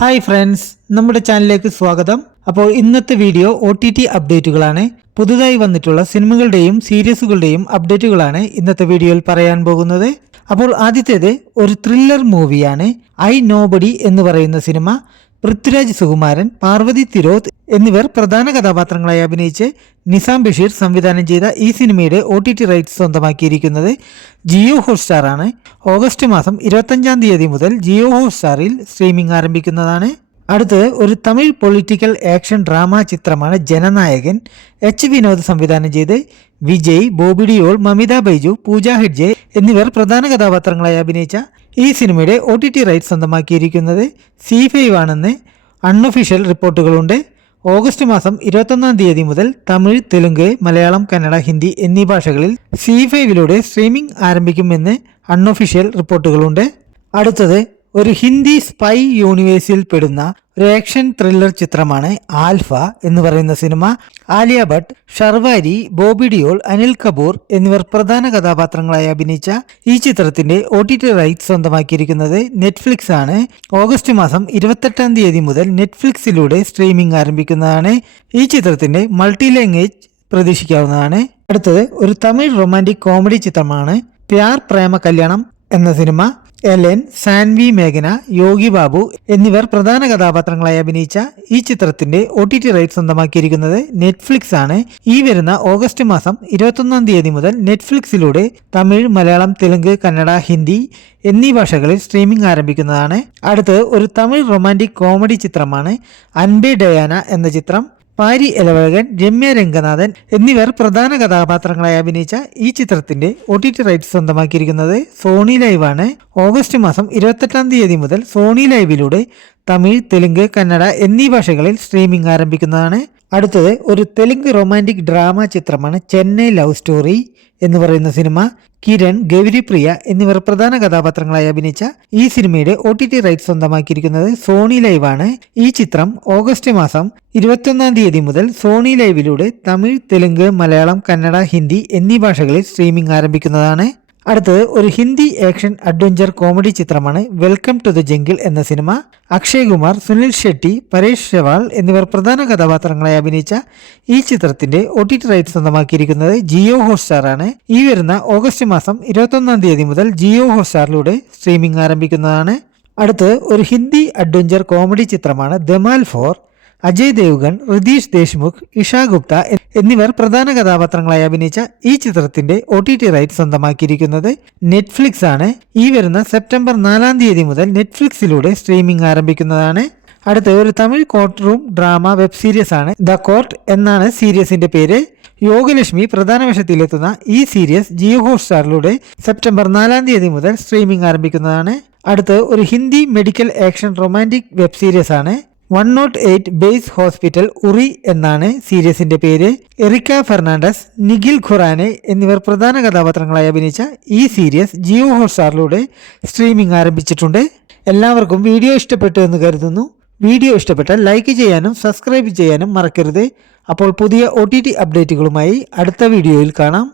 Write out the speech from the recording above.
Hi friends, നമ്മുടെ ചാനലിലേക്ക് സ്വാഗതം. അപ്പോൾ ഇന്നത്തെ വീഡിയോ OTT അപ്ഡേറ്റുകളാണ്. പുതുതായി വന്നിട്ടുള്ള സിനിമകളുടെയും സീരീസുകളുടെയും അപ്ഡേറ്റുകളാണ് ഇന്നത്തെ വീഡിയോയിൽ പറയാൻ പോകുന്നത്. അപ്പോൾ ആദ്യത്തേത് ഒരു ത്രില്ലർ മൂവിയാണ്. ഐ നോബഡി എന്ന് പറയുന്ന സിനിമ. പൃഥ്വിരാജ് സുകുമാരൻ, പാർവതി തിരോത്ത് എന്നിവർ പ്രധാന കഥാപാത്രങ്ങളായി അഭിനയിച്ച് നിസാം ബഷീർ സംവിധാനം ചെയ്ത ഈ സിനിമയുടെ OTT റൈറ്റ്സ് സ്വന്തമാക്കിയിരിക്കുന്നത് ജിയോ ഹോട്ട്സ്റ്റാർ ആണ്. ഓഗസ്റ്റ് മാസം 25-ാം തീയതി മുതൽ ജിയോ ഹോട്ട്സ്റ്റാറിൽ സ്ട്രീമിംഗ് ആരംഭിക്കുന്നതാണ്. അടുത്തത് ഒരു തമിഴ് പൊളിറ്റിക്കൽ ആക്ഷൻ ഡ്രാമ ചിത്രമാണ് ജനനായകൻ. വിനോദ് സംവിധാനം ചെയ്ത് വിജയ്, ബോബി ഡിയോൾ, മമിത ബൈജു, പൂജ ഹെഡ്ജെ എന്നിവർ പ്രധാന കഥാപാത്രങ്ങളായി അഭിനയിച്ച ഈ സിനിമയുടെ OTT റൈറ്റ്സ് സ്വന്തമാക്കിയിരിക്കുന്നത് C5 ആണെന്ന് അൺഒഫീഷ്യൽ റിപ്പോർട്ടുകളുണ്ട്. ഓഗസ്റ്റ് മാസം 21-ാം തീയതി മുതൽ തമിഴ്, തെലുങ്ക്, മലയാളം, കന്നഡ, ഹിന്ദി എന്നീ ഭാഷകളിൽ C5 സ്ട്രീമിംഗ് ആരംഭിക്കുമെന്ന് അൺഒഫീഷ്യൽ റിപ്പോർട്ടുകളുണ്ട്. അടുത്തത് ഒരു ഹിന്ദി സ്പൈ യൂണിവേഴ്സിൽ പെടുന്ന ഒരു ആക്ഷൻ ത്രില്ലർ ചിത്രമാണ് ആൽഫ എന്ന് പറയുന്ന സിനിമ. ആലിയ ഭട്ട്, ഷർവാരി, ബോബി ഡിയോൾ, അനിൽ കപൂർ എന്നിവർ പ്രധാന കഥാപാത്രങ്ങളായി അഭിനയിച്ച ഈ ചിത്രത്തിന്റെ OTT റൈറ്റ്സ് സ്വന്തമാക്കിയിരിക്കുന്നത് നെറ്റ്ഫ്ലിക്സ് ആണ്. ഓഗസ്റ്റ് മാസം 28-ാം തീയതി മുതൽ നെറ്റ്ഫ്ലിക്സിലൂടെ സ്ട്രീമിംഗ് ആരംഭിക്കുന്നതാണ്. ഈ ചിത്രത്തിന്റെ മൾട്ടി ലാംഗ്വേജ് പ്രതീക്ഷിക്കാവുന്നതാണ്. അടുത്തത് ഒരു തമിഴ് റൊമാൻറ്റിക് കോമഡി ചിത്രമാണ് പ്യാർ പ്രേമ കല്യാണം എന്ന സിനിമ. എലൻ, സാൻവി മേഘന, യോഗി ബാബു എന്നിവർ പ്രധാന കഥാപാത്രങ്ങളായി അഭിനയിച്ച ഈ ചിത്രത്തിന്റെ OTT റൈറ്റ്സ് സ്വന്തമാക്കിയിരിക്കുന്നത് നെറ്റ്ഫ്ലിക്സ് ആണ്. ഈ വരുന്ന ഓഗസ്റ്റ് മാസം 21-ാം തീയതി മുതൽ നെറ്റ്ഫ്ലിക്സിലൂടെ തമിഴ്, മലയാളം, തെലുങ്ക്, കന്നഡ, ഹിന്ദി എന്നീ ഭാഷകളിൽ സ്ട്രീമിംഗ് ആരംഭിക്കുന്നതാണ്. അടുത്ത് ഒരു തമിഴ് റൊമാൻറ്റിക് കോമഡി ചിത്രമാണ് അൻപേ ഡയാന എന്ന ചിത്രം. പാരി എലവഴകൻ, രമ്യ രംഗനാഥൻ എന്നിവർ പ്രധാന കഥാപാത്രങ്ങളായി അഭിനയിച്ച ഈ ചിത്രത്തിന്റെ OTT റൈറ്റ്സ് സ്വന്തമാക്കിയിരിക്കുന്നത് സോണി ലൈവ് ആണ്. ഓഗസ്റ്റ് മാസം 28-ാം തീയതി മുതൽ സോണി ലൈവിലൂടെ തമിഴ്, തെലുങ്ക്, കന്നഡ എന്നീ ഭാഷകളിൽ സ്ട്രീമിംഗ് ആരംഭിക്കുന്നതാണ്. അടുത്തത് ഒരു തെലുങ്ക് റൊമാൻറ്റിക് ഡ്രാമ ചിത്രമാണ് ചെന്നൈ ലവ് സ്റ്റോറി എന്ന് പറയുന്ന സിനിമ. കിരൺ, ഗൗരിപ്രിയ എന്നിവർ പ്രധാന കഥാപാത്രങ്ങളായി അഭിനയിച്ച ഈ സിനിമയുടെ OTT റൈറ്റ്സ് സ്വന്തമാക്കിയിരിക്കുന്നത് സോണി ലൈവ് ആണ്. ഈ ചിത്രം ഓഗസ്റ്റ് മാസം 21-ാം തീയതി മുതൽ സോണി ലൈവിലൂടെ തമിഴ്, തെലുങ്ക്, മലയാളം, കന്നഡ, ഹിന്ദി എന്നീ ഭാഷകളിൽ സ്ട്രീമിംഗ് ആരംഭിക്കുന്നതാണ്. അടുത്തത് ഒരു ഹിന്ദി ആക്ഷൻ അഡ്വഞ്ചർ കോമഡി ചിത്രമാണ് വെൽക്കം ടു ദ ജംഗിൾ എന്ന സിനിമ. അക്ഷയ് കുമാർ, സുനിൽ ഷെട്ടി, പരേഷ് ഷെവാൾ എന്നിവർ പ്രധാന കഥാപാത്രങ്ങളായി അഭിനയിച്ച ഈ ചിത്രത്തിന്റെ OTT റൈറ്റ്സ് സ്വന്തമാക്കിയിരിക്കുന്നത് ജിയോ ഹോട്ട്സ്റ്റാർ ആണ്. ഈ വരുന്ന ഓഗസ്റ്റ് മാസം 21-ാം തീയതി മുതൽ ജിയോ ഹോട്ട്സ്റ്റാറിലൂടെ സ്ട്രീമിംഗ് ആരംഭിക്കുന്നതാണ്. അടുത്തത് ഒരു ഹിന്ദി അഡ്വഞ്ചർ കോമഡി ചിത്രമാണ് ധമാൽ 4. അജയ് ദേവ്ഗൺ, റിതീഷ് ദേശ്മുഖ്, ഇഷ ഗുപ്ത എന്നിവർ പ്രധാന കഥാപാത്രങ്ങളായി അഭിനയിച്ച ഈ ചിത്രത്തിന്റെ OTT റൈറ്റ്സ് സ്വന്തമാക്കിയിരിക്കുന്നത് നെറ്റ്ഫ്ലിക്സ് ആണ്. ഈ വരുന്ന സെപ്റ്റംബർ 4-ാം തീയതി മുതൽ നെറ്റ്ഫ്ലിക്സിലൂടെ സ്ട്രീമിംഗ് ആരംഭിക്കുന്നതാണ്. അടുത്ത ഒരു Tamil court room drama web series ആണ് ദ കോർട്ട് എന്നാണ് സീരീസിന്റെ പേര്. യോഗലക്ഷ്മി പ്രധാന വേഷത്തിലെത്തുന്ന ഈ സീരീസ് ജിയോ ഹോട്ട്സ്റ്റാറിലൂടെ സെപ്റ്റംബർ 4-ാം തീയതി മുതൽ സ്ട്രീമിംഗ് ആരംഭിക്കുന്നതാണ്. അടുത്ത് ഒരു Hindi medical action romantic web series ആണ് 108 ബേസ് ഹോസ്പിറ്റൽ ഉറി എന്നാണ് സീരീസിന്റെ പേര്. എറിക്ക ഫെർണാണ്ടസ്, നിഖിൽ ഖുറാനെ എന്നിവർ പ്രധാന കഥാപാത്രങ്ങളായി അഭിനയിച്ച ഈ സീരീസ് ജിയോ ഹോട്ട്സ്റ്റാറിലൂടെ സ്ട്രീമിംഗ് ആരംഭിച്ചിട്ടുണ്ട്. എല്ലാവർക്കും വീഡിയോ ഇഷ്ടപ്പെട്ടു എന്ന് കരുതുന്നു. വീഡിയോ ഇഷ്ടപ്പെട്ടാൽ ലൈക്ക് ചെയ്യാനും സബ്സ്ക്രൈബ് ചെയ്യാനും മറക്കരുത്. അപ്പോൾ പുതിയ OTT അപ്ഡേറ്റുകളുമായി അടുത്ത വീഡിയോയിൽ കാണാം.